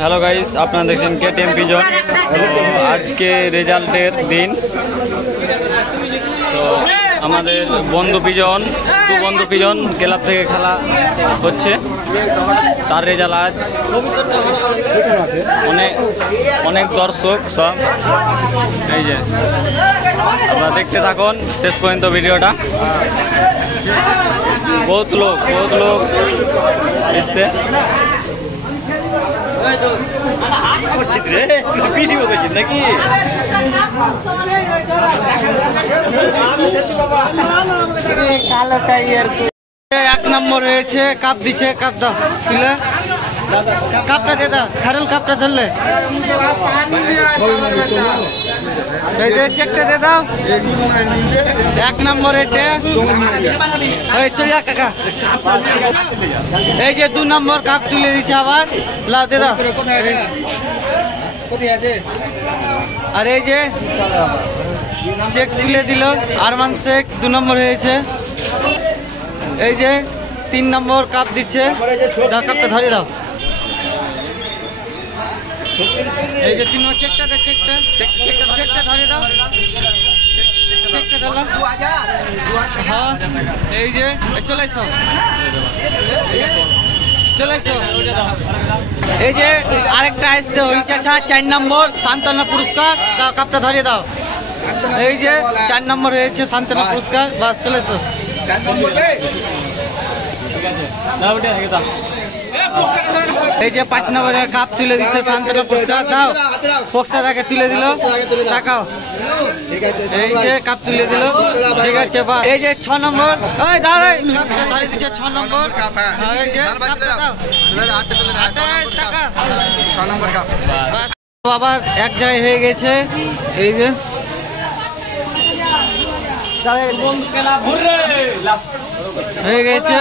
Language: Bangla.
হ্যালো গাইস, আপনারা দেখছেন কেটিএম পিজন। आज के রেজাল্টের দিন। তো আমাদের বন্ধু পিজন, দু বন্ধু পিজন ক্লাব থেকে খেলা হচ্ছে, তার রেজাল্ট আজ। অনেক দর্শক সব, এই যে আপনারা দেখতে থাকুন শেষ পর্যন্ত ভিডিওটা। বহুত লোক এসছে। নাকি এক নম্বর হয়েছে, কাপ দিচ্ছে, কাপ দাও তুলে, কাপটা দে দাও, খারুল কাপটা ধরলে চেকটা দে দাও। এক নম্বর হয়েছে কাকা, এই যে 2 নম্বর কাপ তুলে দিচ্ছে আবার, লা দে দাও। আর এই যে চেক তুলে দিল আরমান শেখ, 2 নম্বর হয়েছে। এই যে 3 নম্বর কাপ দিচ্ছে, কাপটা ধরে দাও। এই যে 3 নম্বর চেকটা দে, চেকটা ধরে দাও, চেকটা ধরলাম। হ্যাঁ, এই যে চলে এসো, এই যে আরেকটা আসছে হয়েছে 4 নম্বর সান্ত্বনা পুরস্কার, কাপটা ধরিয়ে দাও। এই যে 4 নম্বর হয়েছে সান্ত্বনা পুরস্কার, বাস চলে এসো। এই যে 5 নম্বরের কাপ তুলে দিচ্ছে সান্ত্বনা পুরস্কার, দাও বক্সার আগে তুলে দিল, টাকাও। এই যে কাপ তুলে দিল, ঠিক আছে। বা এই যে 6 নম্বর, ওই দাঁড়াই, কাপটা ধরে দিচ্ছে 6 নম্বর। এই যে কাপটা দাও, টাকা 6 নম্বর কাপ। আবার এক জায়গায় হয়ে গেছে, এই যে হয়ে গেছে।